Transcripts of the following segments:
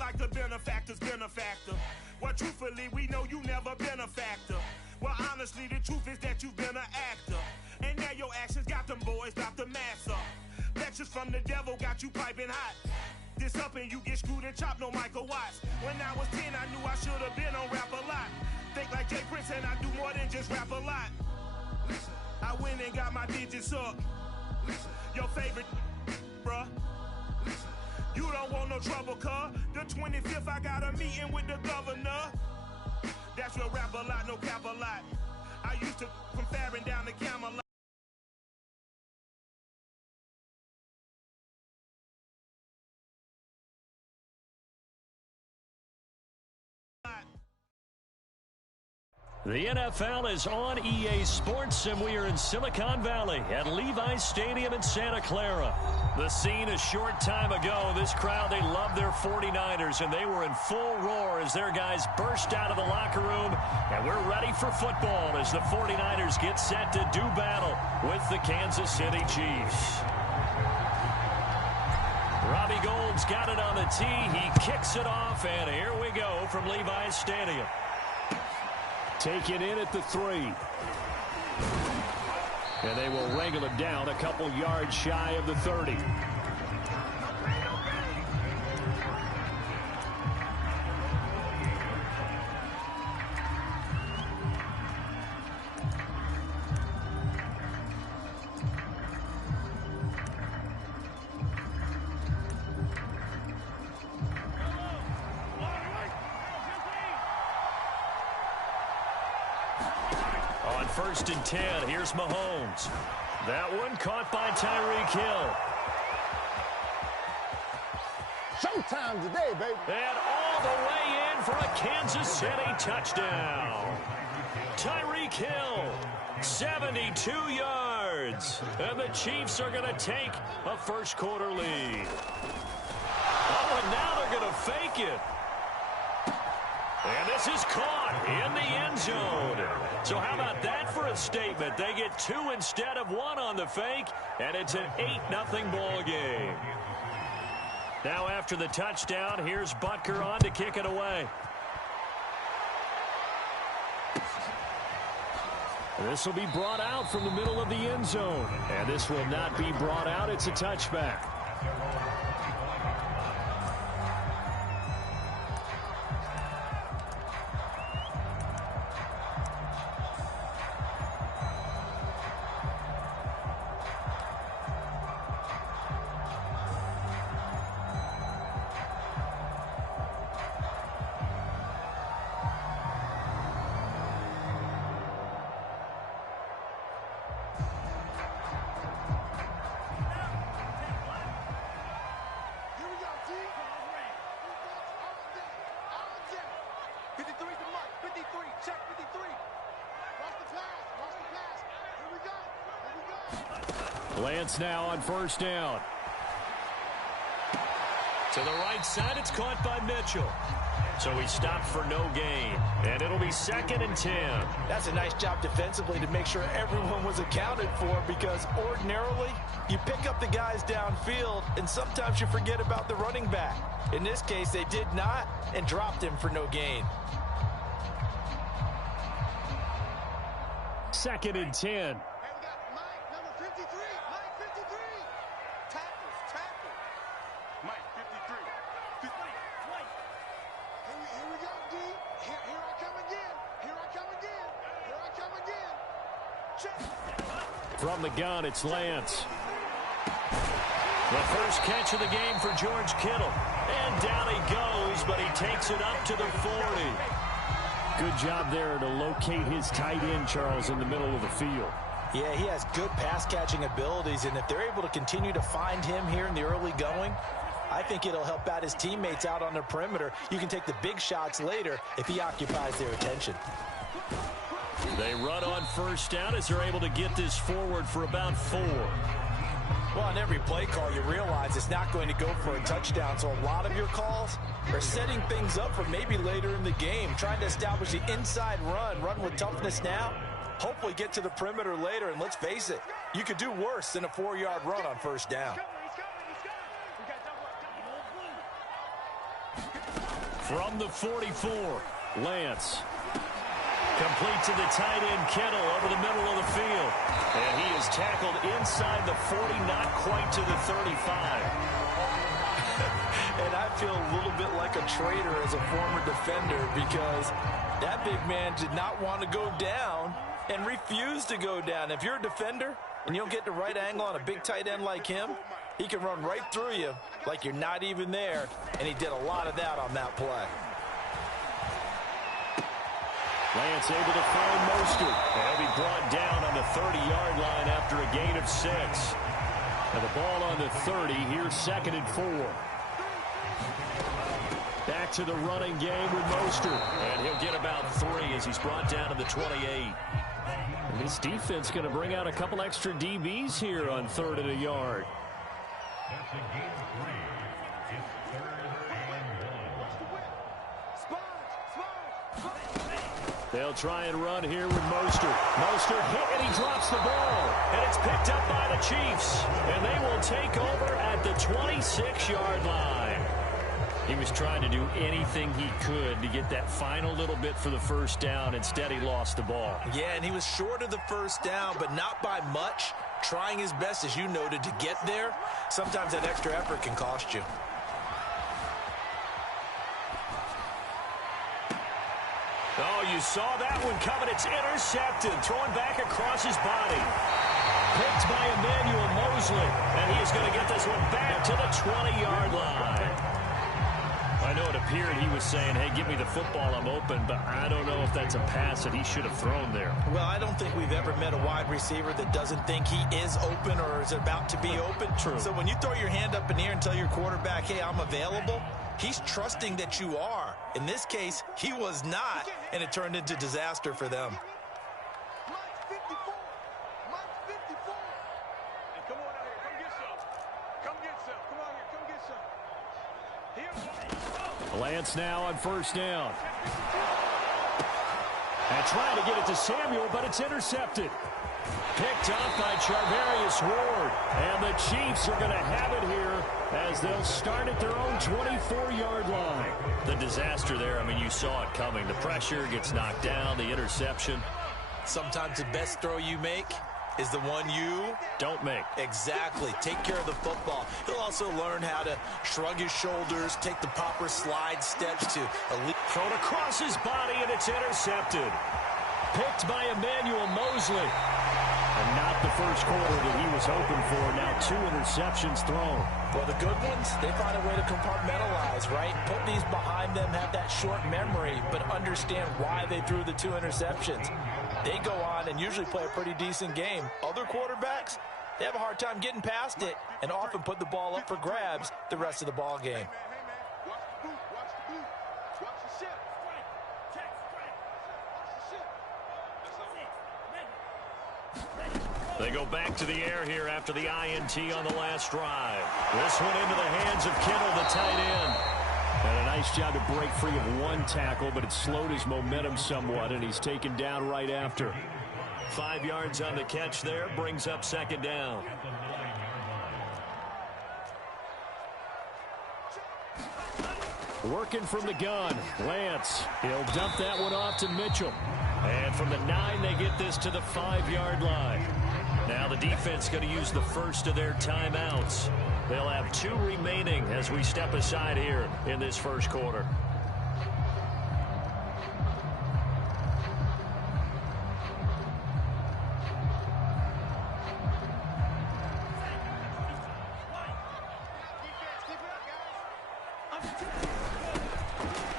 like the benefactor's benefactor. Well, truthfully, we know you never been a factor. Well, honestly, the truth is that you've been an actor. And now your actions got them boys about to mass up. Lectures from the devil got you piping hot. This up and you get screwed and chopped, no Michael Watts. When I was 10, I knew I should have been on rap a lot. Think like Jay Prince and I do more than just rap a lot. Listen, I went and got my digits up. Listen, your favorite, bruh. Listen, you don't want no trouble, cuz. The 25th, I got a meeting with the governor. That's your rap a lot, no cap a lot. I used to from Farron down to Camelot. The NFL is on EA Sports, and we are in Silicon Valley at Levi's Stadium in Santa Clara. The scene a short time ago, this crowd, they love their 49ers, and they were in full roar as their guys burst out of the locker room. And we're ready for football as the 49ers get set to do battle with the Kansas City Chiefs. Robbie Gould's got it on the tee. He kicks it off, and here we go from Levi's Stadium. Take it in at the 3. And they will wrangle him down a couple yards shy of the 30. On 1st and 10, here's Mahomes. That one caught by Tyreek Hill. Showtime today, baby. And all the way in for a Kansas City touchdown. Tyreek Hill, 72 yards. And the Chiefs are going to take a first-quarter lead. Oh, and now they're going to fake it. And this is caught in the end zone. So how about that for a statement? They get 2 instead of 1 on the fake, and it's an 8-0 ball game. Now after the touchdown, here's Butker on to kick it away. This will be brought out from the middle of the end zone. And this will not be brought out. It's a touchback. Lance now on 1st down. To the right side, it's caught by Mitchell. So he stopped for no gain, and it'll be 2nd and 10. That's a nice job defensively to make sure everyone was accounted for, because ordinarily you pick up the guys downfield and sometimes you forget about the running back. In this case, they did not and dropped him for no gain. 2nd and 10. From the gun, it's Lance. The first catch of the game for George Kittle. And down he goes, but he takes it up to the 40. Good job there to locate his tight end, Charles, in the middle of the field. Yeah, he has good pass-catching abilities, and if they're able to continue to find him here in the early going, I think it'll help out his teammates out on the perimeter. You can take the big shots later if he occupies their attention. They run on 1st down as they're able to get this forward for about 4. Well, on every play call, you realize it's not going to go for a touchdown, so a lot of your calls are setting things up for maybe later in the game, trying to establish the inside run with toughness now, hopefully get to the perimeter later, and let's face it, you could do worse than a 4-yard run on 1st down. From the 44, Lance. Complete to the tight end, Kittle, over the middle of the field. And he is tackled inside the 40, not quite to the 35. And I feel a little bit like a traitor as a former defender because that big man did not want to go down and refused to go down. If you're a defender and you don't get the right angle on a big tight end like him, he can run right through you like you're not even there, and he did a lot of that on that play. Lance able to find Mostert. He'll be brought down on the 30-yard line after a gain of 6. And the ball on the 30, here's 2nd and 4. Back to the running game with Mostert. And he'll get about 3 as he's brought down to the 28. And this defense going to bring out a couple extra DBs here on 3rd and a yard. They'll try and run here with Mostert. Mostert hit and he drops the ball. And it's picked up by the Chiefs. And they will take over at the 26-yard line. He was trying to do anything he could to get that final little bit for the first down. Instead, he lost the ball. Yeah, and he was short of the first down, but not by much. Trying his best, as you noted, to get there. Sometimes that extra effort can cost you. Oh, you saw that one coming. It's intercepted. Throwing back across his body. Picked by Emmanuel Mosley. And he is going to get this one back to the 20-yard line. I know it appeared he was saying, hey, give me the football, I'm open, but I don't know if that's a pass that he should have thrown there. Well, I don't think we've ever met a wide receiver that doesn't think he is open or is about to be open. True. So when you throw your hand up in the air and tell your quarterback, hey, I'm available, he's trusting that you are. In this case, he was not, and it turned into disaster for them. Lance now on 1st down. And trying to get it to Samuel, but it's intercepted. Picked up by Charvarius Ward. And the Chiefs are going to have it here as they'll start at their own 24-yard line. The disaster there, I mean, you saw it coming. The pressure gets knocked down, the interception. Sometimes the best throw you make is the one you don't make. Exactly. Take care of the football. He'll also learn how to shrug his shoulders, take the proper slide steps to elite. Thrown across his body, and it's intercepted. Picked by Emmanuel Mosley. And not the first quarter that he was hoping for. Now 2 interceptions thrown. Well, the good ones, they find a way to compartmentalize, right? Put these behind them, have that short memory, but understand why they threw the 2 interceptions. They go on and usually play a pretty decent game. Other quarterbacks, they have a hard time getting past it and often put the ball up for grabs the rest of the ball game. They go back to the air here after the INT on the last drive. This one into the hands of Kittle, the tight end. And a nice job to break free of 1 tackle, but it slowed his momentum somewhat, and he's taken down right after. 5 yards on the catch there, brings up 2nd down. Working from the gun, Lance. He'll dump that one off to Mitchell. And from the 9, they get this to the 5-yard line. Now the defense going to use the first of their timeouts. They'll have 2 remaining as we step aside here in this first quarter.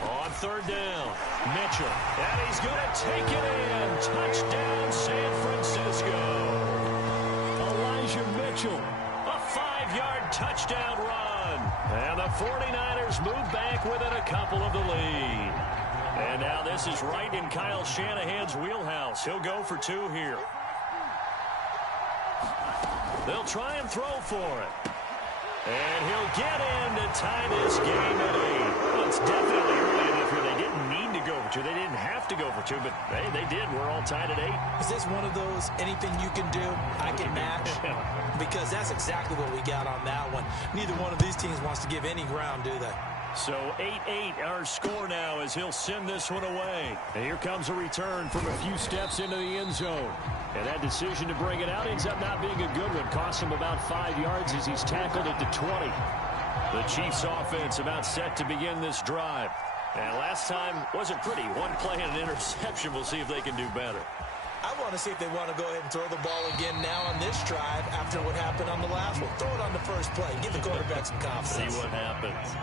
On 3rd down, Mitchell. And he's going to take it in. Touchdown, San Francisco. Elijah Mitchell. A 5-yard touchdown run. And the 49ers move back within a couple of the lead. And now this is right in Kyle Shanahan's wheelhouse. He'll go for 2 here. They'll try and throw for it. And he'll get in to tie this game at 8. Well, it's definitely early enough here. They didn't need to go for 2. They didn't have to go for 2, but hey, they did. We're all tied at 8. Is this one of those anything you can do, I can match? Because that's exactly what we got on that one. Neither one of these teams wants to give any ground, do they? So 8-8 our score now as he'll send this one away. And here comes a return from a few steps into the end zone. And that decision to bring it out ends up not being a good one. Cost him about 5 yards as he's tackled at the 20. The Chiefs offense about set to begin this drive. And last time wasn't pretty. One play and an interception. We'll see if they can do better. I want to see if they want to go ahead and throw the ball again now on this drive after what happened on the last one. Throw it on the first play. Give the quarterback some confidence. See what happens.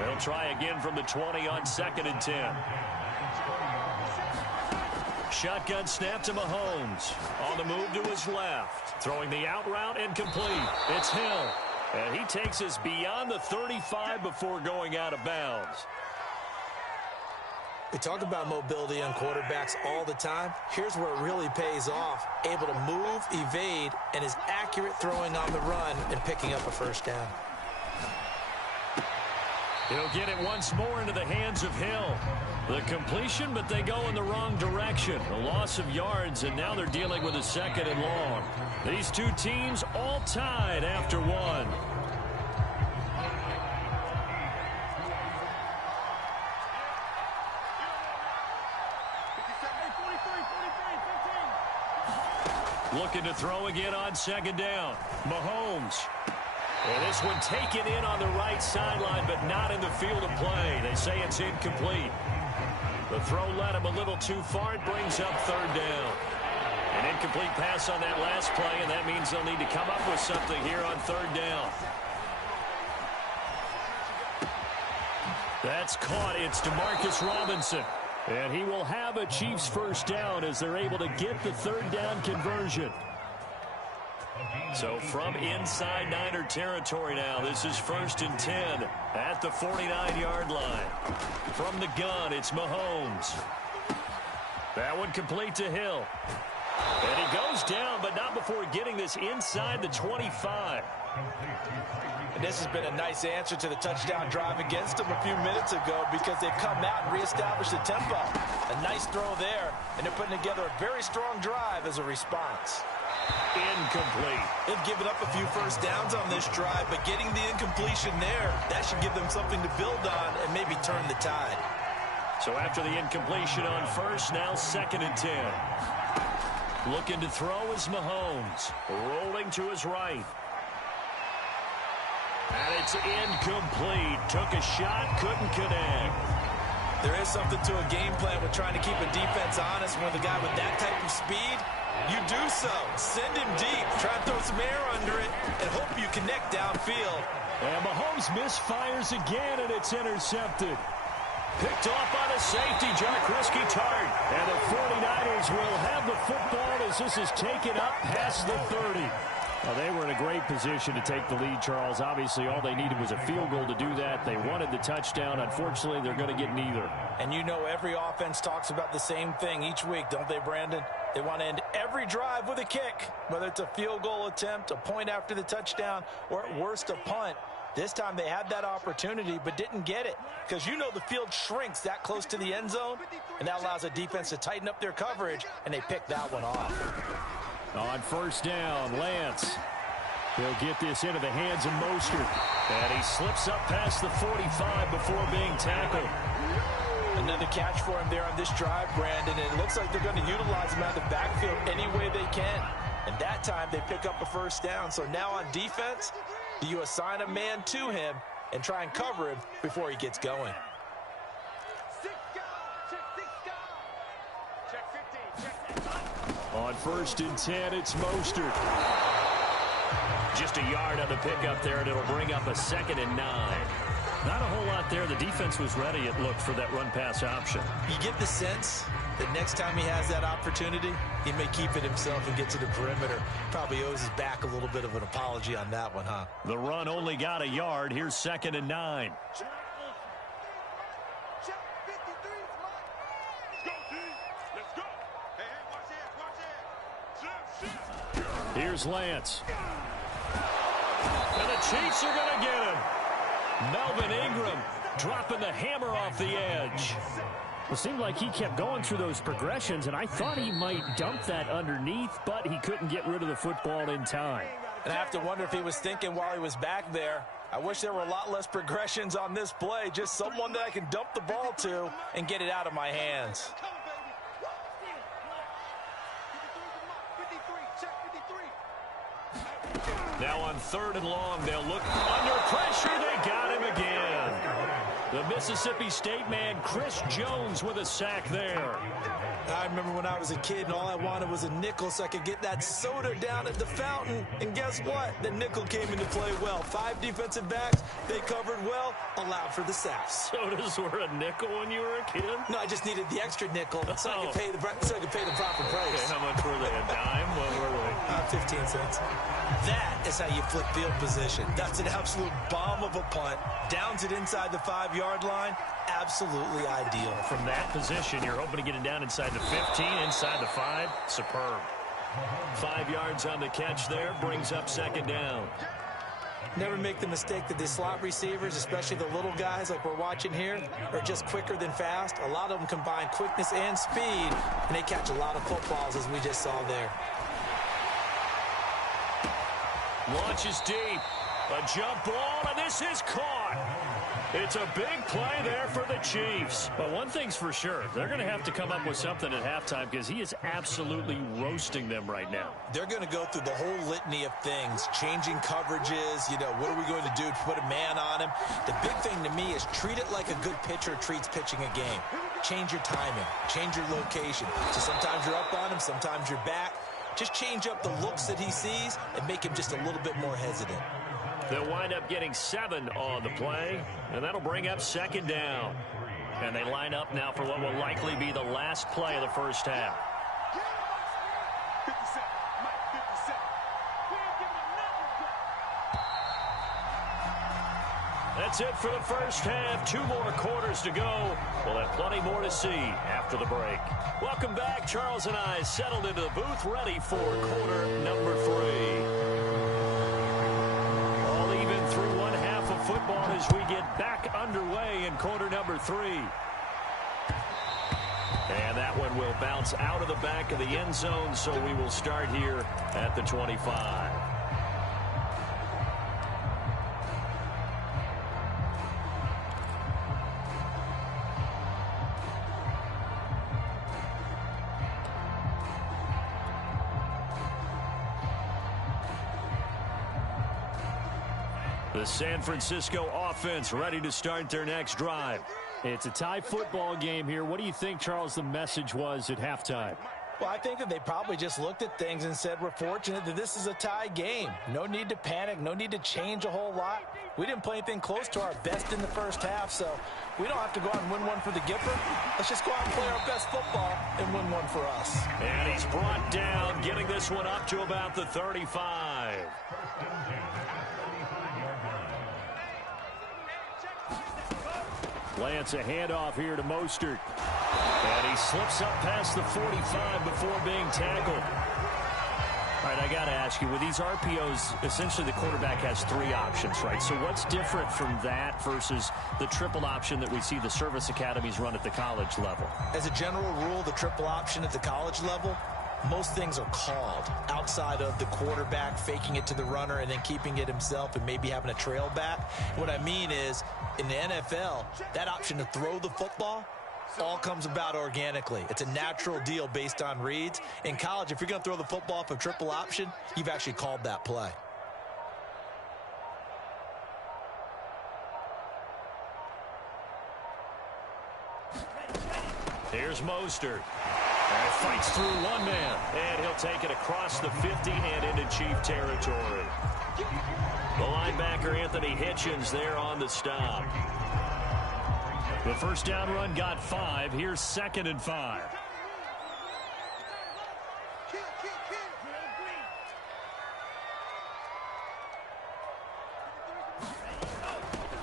They'll try again from the 20 on 2nd and 10. Shotgun snap to Mahomes. On the move to his left. Throwing the out route and complete. It's Hill. And he takes us beyond the 35 before going out of bounds. We talk about mobility on quarterbacks all the time. Here's where it really pays off. Able to move, evade, and is accurate throwing on the run and picking up a first down. He'll get it once more into the hands of Hill. The completion, but they go in the wrong direction. A loss of yards, and now they're dealing with a 2nd and long. These two teams all tied after one. Looking to throw again on 2nd down. Mahomes. And this one taken in on the right sideline, but not in the field of play. They say it's incomplete. The throw led him a little too far. It brings up 3rd down. An incomplete pass on that last play, and that means they'll need to come up with something here on 3rd down. That's caught. It's DeMarcus Robinson. And he will have a Chiefs first down as they're able to get the 3rd down conversion. So from inside Niner territory now, this is 1st and 10 at the 49-yard line. From the gun, it's Mahomes. That one complete to Hill. And he goes down, but not before getting this inside the 25. And this has been a nice answer to the touchdown drive against them a few minutes ago because they've come out and reestablished the tempo. A nice throw there, and they're putting together a very strong drive as a response. Incomplete. They've given up a few first downs on this drive, but getting the incompletion there, that should give them something to build on and maybe turn the tide. So after the incompletion on 1st, now 2nd and 10. Looking to throw is Mahomes. Rolling to his right. And it's incomplete. Took a shot, couldn't connect. There is something to a game plan with trying to keep a defense honest. When the guy with that type of speed, you do so. Send him deep. Try and throw some air under it and hope you connect downfield. And Mahomes misfires again, and it's intercepted. Picked off by the safety, Jaquiski Tartt. And the 49ers will have the football as this is taken up past the 30. Well, they were in a great position to take the lead, Charles. Obviously, all they needed was a field goal to do that. They wanted the touchdown. Unfortunately, they're going to get neither. And you know every offense talks about the same thing each week, don't they, Brandon? They want to end every drive with a kick, whether it's a field goal attempt, a point after the touchdown, or at worst, a punt. This time they had that opportunity but didn't get it because you know the field shrinks that close to the end zone, and that allows the defense to tighten up their coverage, and they pick that one off. On 1st down, Lance. He'll get this into the hands of Mostert. And he slips up past the 45 before being tackled. Another catch for him there on this drive, Brandon, and it looks like they're going to utilize him out of the backfield any way they can. And that time they pick up a first down. So now on defense, you assign a man to him and try and cover him before he gets going. On 1st and 10, it's Mostert. Just a yard on the pickup there, and it'll bring up a 2nd and 9. Not a whole lot there. The defense was ready, it looked, for that run-pass option. You get the sense that next time he has that opportunity, he may keep it himself and get to the perimeter. Probably owes his back a little bit of an apology on that one, huh? The run only got a yard. Here's 2nd and 9. Here's Lance. And the Chiefs are going to get him. Melvin Ingram dropping the hammer off the edge. It seemed like he kept going through those progressions, and I thought he might dump that underneath, but he couldn't get rid of the football in time. And I have to wonder if he was thinking while he was back there, I wish there were a lot less progressions on this play. Just someone that I can dump the ball to and get it out of my hands. Now on 3rd and long, they'll look under pressure. They got him again. The Mississippi State man, Chris Jones, with a sack there. I remember when I was a kid and all I wanted was a nickel so I could get that soda down at the fountain. And guess what? The nickel came into play well. 5 defensive backs, they covered well, allowed for the sacks. Sodas were a nickel when you were a kid? No, I just needed the extra nickel so I could pay the proper price. Okay, how much were they? A dime? What were they? 15 cents. That is how you flip field position. That's an absolute bomb of a punt. Downs it inside the 5-yard line. Absolutely ideal. From that position, you're hoping to get it down inside the 15, inside the 5. Superb. 5 yards on the catch there, brings up 2nd down. Never make the mistake that the slot receivers, especially the little guys like we're watching here, are just quicker than fast. A lot of them combine quickness and speed, and they catch a lot of footballs, as we just saw there. Launches deep. A jump ball, and this is caught. It's a big play there for the Chiefs. But one thing's for sure, they're going to have to come up with something at halftime because he is absolutely roasting them right now. They're going to go through the whole litany of things, changing coverages, what are we going to do to put a man on him? The big thing to me is treat it like a good pitcher treats pitching a game. Change your timing, change your location. So sometimes you're up on him, sometimes you're back. Just change up the looks that he sees and make him just a little bit more hesitant. They'll wind up getting 7 on the play, and that'll bring up 2nd down. And they line up now for what will likely be the last play of the first half. That's it for the first half. 2 more quarters to go. We'll have plenty more to see after the break. Welcome back. Charles and I settled into the booth, ready for quarter number 3. All even through one half of football as we get back underway in quarter number 3. And that one will bounce out of the back of the end zone, so we will start here at the 25. The San Francisco offense ready to start their next drive. It's a tie football game here. What do you think, Charles, the message was at halftime? Well, I think that they probably just looked at things and said, we're fortunate that this is a tie game. No need to panic, no need to change a whole lot. We didn't play anything close to our best in the first half, so we don't have to go out and win one for the Gipper. Let's just go out and play our best football and win one for us. And he's brought down, getting this one up to about the 35. Lance, a handoff here to Mostert. And he slips up past the 45 before being tackled. All right, I got to ask you, with these RPOs, essentially the quarterback has 3 options, right? So what's different from that versus the triple option that we see the service academies run at the college level? As a general rule, the triple option at the college level, most things are called outside of the quarterback faking it to the runner and then keeping it himself and maybe having a trail back. What I mean is, in the NFL, that option to throw the football all comes about organically. It's a natural deal based on reads. In college, if you're going to throw the football off a triple option, you've actually called that play. Here's Mostert. And fights through one man. And he'll take it across the 50 and into Chief territory. The linebacker, Anthony Hitchens, there on the stop. The first down run got 5. Here's 2nd and 5.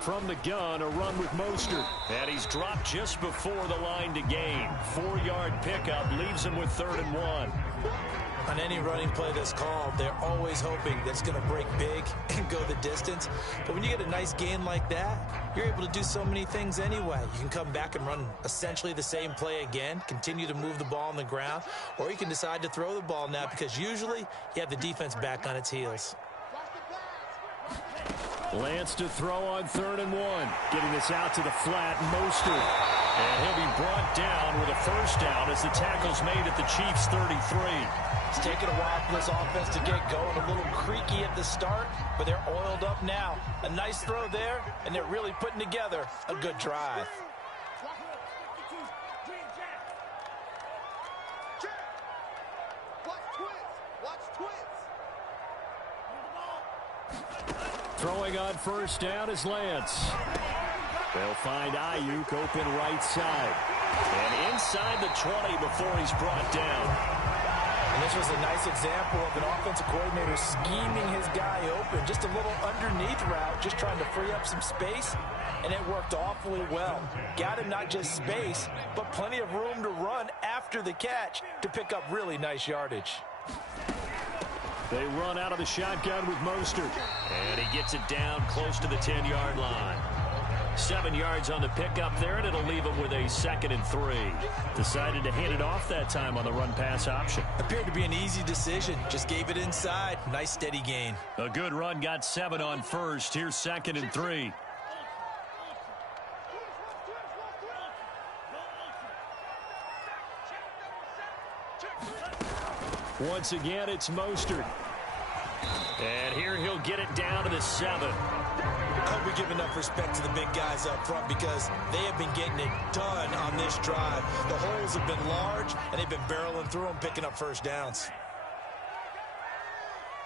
From the gun, a run with Mostert. And he's dropped just before the line to gain. 4-yard pickup leaves him with 3rd and 1. On any running play that's called, they're always hoping that it's going to break big and go the distance. But when you get a nice gain like that, you're able to do so many things anyway. You can come back and run essentially the same play again, continue to move the ball on the ground, or you can decide to throw the ball now because usually you have the defense back on its heels. Lance to throw on 3rd and 1. Getting this out to the flat, Mostert. And he'll be brought down with a first down as the tackle's made at the Chiefs' 33. It's taken a while for this offense to get going. A little creaky at the start, but they're oiled up now. A nice throw there, and they're really putting together a good drive. Throwing on first down is Lance. They'll find Ayuk open right side. And inside the 20 before he's brought down. And this was a nice example of an offensive coordinator scheming his guy open. Just a little underneath route, just trying to free up some space. And it worked awfully well. Got him not just space, but plenty of room to run after the catch to pick up really nice yardage. They run out of the shotgun with Mostert. And he gets it down close to the 10-yard line. 7 yards on the pickup there, and it'll leave him with a 2nd and 3. Decided to hand it off that time on the run-pass option. Appeared to be an easy decision. Just gave it inside. Nice steady gain. A good run, got 7 on first. Here's 2nd and 3. Once again, it's Mostert. And here he'll get it down to the 7. I hope we give enough respect to the big guys up front because they have been getting it done on this drive. The holes have been large, and they've been barreling through them, picking up first downs.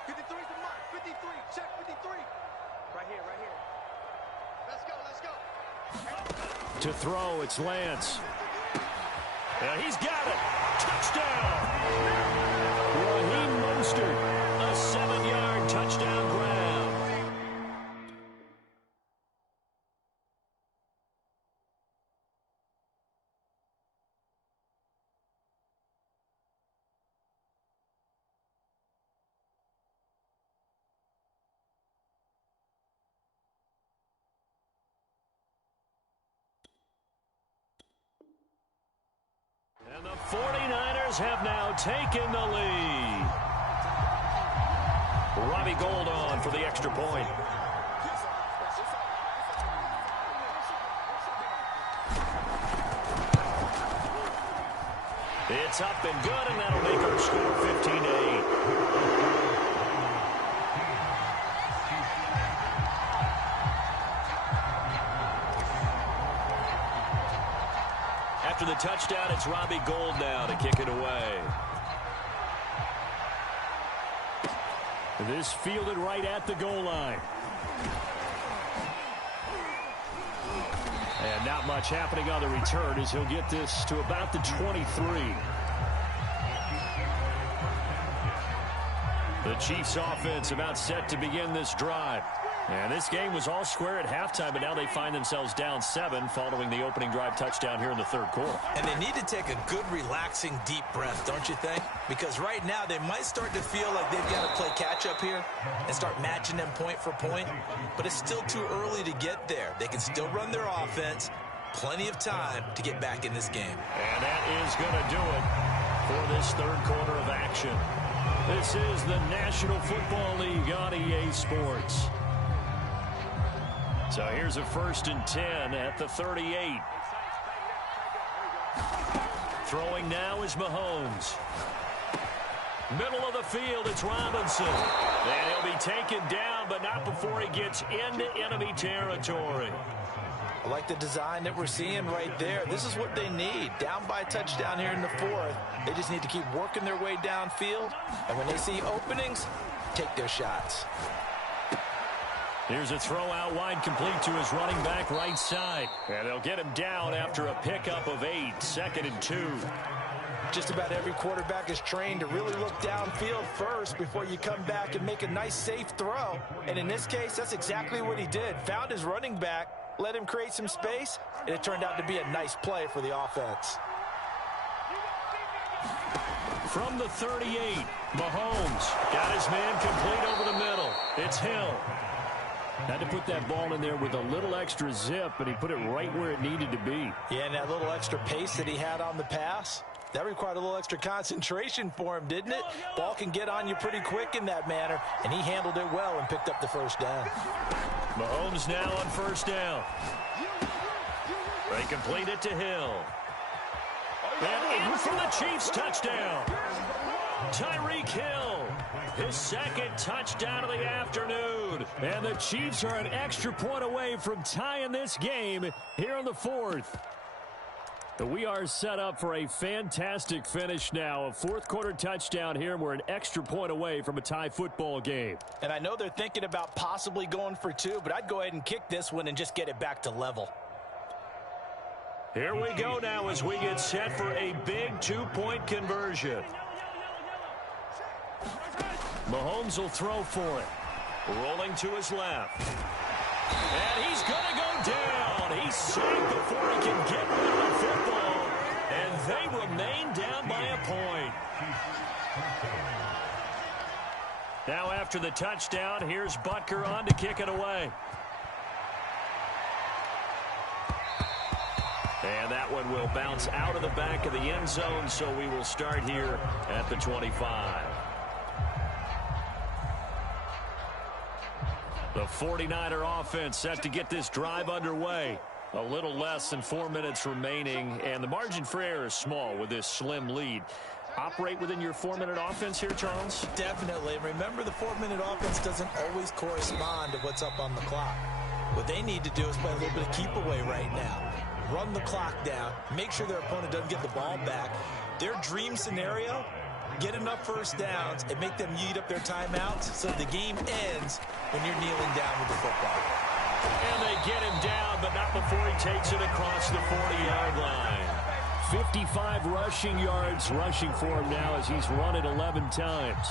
53's the mark. 53. Check 53. Right here, right here. Let's go, let's go. To throw, it's Lance. And he's got it. Touchdown. Raheem Mostert, a 7-yard touchdown grab. And the 49ers have now taken the lead. Robbie Gould on for the extra point. It's up and good, and that'll make our score 15-8. After the touchdown, it's Robbie Gould now to kick it away. This fielded right at the goal line. And not much happening on the return as he'll get this to about the 23. The Chiefs offense about set to begin this drive. And this game was all square at halftime, but now they find themselves down 7 following the opening drive touchdown here in the 3rd quarter. And they need to take a good, relaxing, deep breath, don't you think? Because right now they might start to feel like they've got to play catch-up here and start matching them point for point. But it's still too early to get there. They can still run their offense. Plenty of time to get back in this game. And that is going to do it for this 3rd quarter of action. This is the National Football League on EA Sports. So here's a 1st and 10 at the 38. Throwing now is Mahomes. Middle of the field, it's Robinson. And he'll be taken down, but not before he gets into enemy territory. I like the design that we're seeing right there. This is what they need. Down by a touchdown here in the 4th. They just need to keep working their way downfield. And when they see openings, take their shots. Here's a throw out wide, complete to his running back right side. And they'll get him down after a pickup of 8, 2nd and 2. Just about every quarterback is trained to really look downfield first before you come back and make a nice, safe throw. And in this case, that's exactly what he did. Found his running back, let him create some space, and it turned out to be a nice play for the offense. From the 38, Mahomes got his man complete over the middle. It's Hill. Had to put that ball in there with a little extra zip, and he put it right where it needed to be. Yeah, and that little extra pace that he had on the pass, that required a little extra concentration for him, didn't it? Ball can get on you pretty quick in that manner, and he handled it well and picked up the first down. Mahomes now on first down. They complete it to Hill. And in for the Chiefs, touchdown. Tyreek Hill, his second touchdown of the afternoon. And the Chiefs are an extra point away from tying this game here in the fourth. We are set up for a fantastic finish now. A fourth-quarter touchdown here, and we're an extra point away from a tie football game. And I know they're thinking about possibly going for two, but I'd go ahead and kick this one and just get it back to level. Here we go now as we get set for a big two-point conversion. Mahomes will throw for it. Rolling to his left. And he's going to go down. He's sacked before he can get rid of the football. And they remain down by a point. Now after the touchdown, here's Butker on to kick it away. And that one will bounce out of the back of the end zone, so we will start here at the 25. The 49er offense set to get this drive underway. A little less than 4 minutes remaining, and the margin for error is small with this slim lead. Operate within your 4-minute offense here, Charles? Definitely. Remember, the 4-minute offense doesn't always correspond to what's up on the clock. What they need to do is play a little bit of keep away right now. Run the clock down. Make sure their opponent doesn't get the ball back. Their dream scenario, get enough first downs and make them eat up their timeouts so the game ends when you're kneeling down with the football. And they get him down, but not before he takes it across the 40-yard line. 55 rushing yards rushing for him now as he's run it 11 times.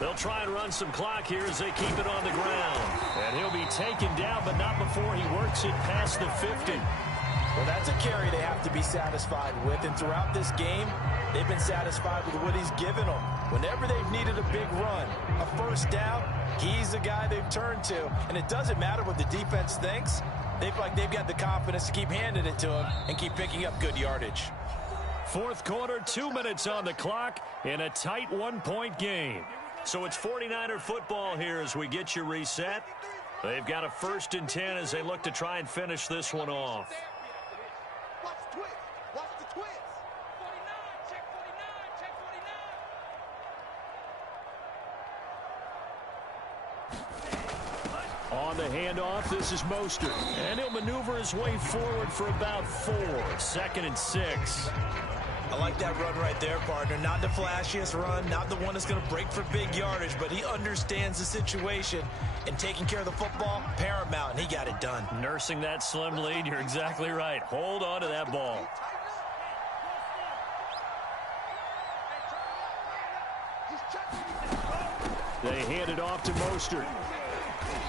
They'll try and run some clock here as they keep it on the ground. And he'll be taken down, but not before he works it past the 50. Well, that's a carry they have to be satisfied with. And throughout this game, they've been satisfied with what he's given them. Whenever they've needed a big run, a first down, he's the guy they've turned to. And it doesn't matter what the defense thinks. They've got the confidence to keep handing it to him and keep picking up good yardage. Fourth quarter, 2 minutes on the clock in a tight 1-point game. So it's 49er football here as we get you reset. They've got a 1st and 10 as they look to try and finish this one off. Watch the twist. Watch the twist. 49, check 49, check 49. On the handoff, this is Mostert. And he'll maneuver his way forward for about 4. 2nd and 6. I like that run right there, partner. Not the flashiest run, not the one that's going to break for big yardage, but he understands the situation, and taking care of the football, paramount, and he got it done. Nursing that slim lead, you're exactly right. Hold on to that ball. They hand it off to Mostert.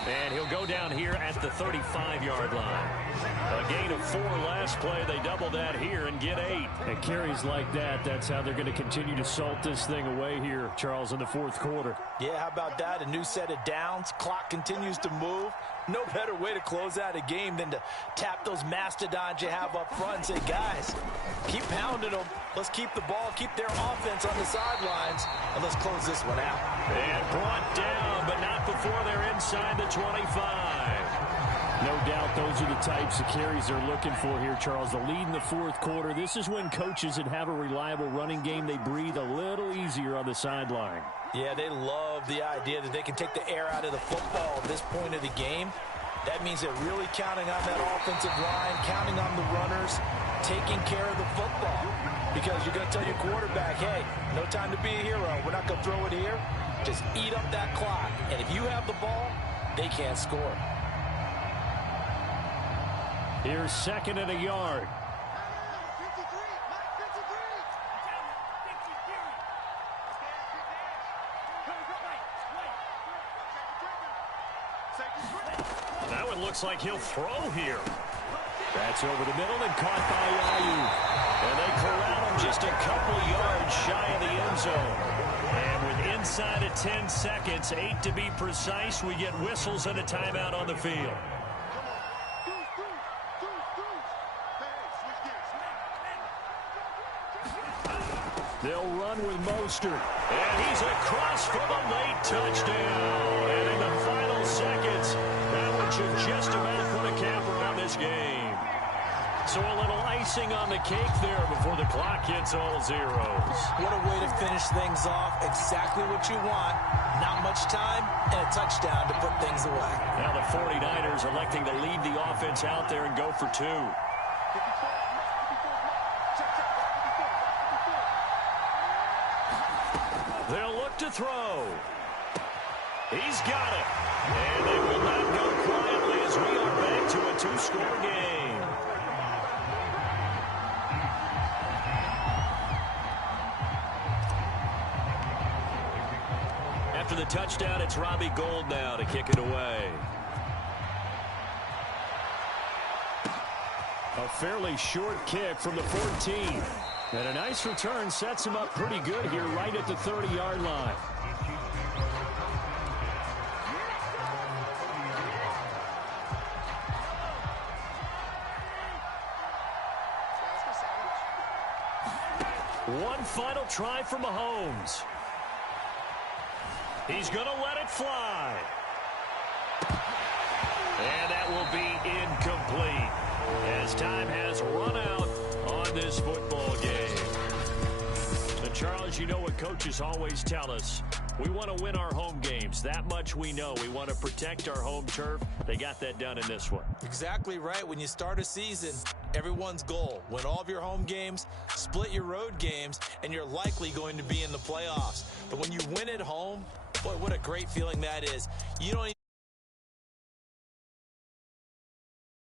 And he'll go down here at the 35-yard line. A gain of 4 last play. They double that here and get 8. And carries like that, that's how they're going to continue to salt this thing away here, Charles, in the fourth quarter. Yeah, how about that? A new set of downs. Clock continues to move. No better way to close out a game than to tap those mastodons you have up front and say, guys, keep pounding them. Let's keep the ball, keep their offense on the sidelines, and let's close this one out. And brought down, but not before they're inside the 25. No doubt those are the types of carries they're looking for here, Charles. The lead in the fourth quarter. This is when coaches that have a reliable running game, they breathe a little easier on the sideline. Yeah, they love the idea that they can take the air out of the football at this point of the game. That means they're really counting on that offensive line, counting on the runners, taking care of the football. Because you're going to tell your quarterback, hey, no time to be a hero. We're not going to throw it here. Just eat up that clock. And if you have the ball, they can't score. Here's 2nd and a yard. That Now it looks like he'll throw here. That's over the middle and caught by Ayuk. And they corral him just a couple yards shy of the end zone. And with inside of 10 seconds, 8 to be precise, we get whistles and a timeout on the field. They'll run with Mostert. And he's across for the late touchdown. And in the final seconds, that one should just about put a camper on this game. So a little icing on the cake there before the clock hits all zeros. What a way to finish things off. Exactly what you want. Not much time and a touchdown to put things away. Now the 49ers electing to leave the offense out there and go for two. They'll look to throw. He's got it. And they will not go quietly as we are back to a two-score game. After the touchdown, it's Robbie Gould now to kick it away. A fairly short kick from the 14. And a nice return sets him up pretty good here right at the 30-yard line. One final try for Mahomes. He's going to let it fly. And that will be incomplete as time has run out on this football game. And Charles, you know what coaches always tell us. We want to win our home games. That much we know. We want to protect our home turf. They got that done in this one. Exactly right. When you start a season, everyone's goal, win all of your home games, split your road games, and you're likely going to be in the playoffs. But when you win at home, boy, what a great feeling that is. You don't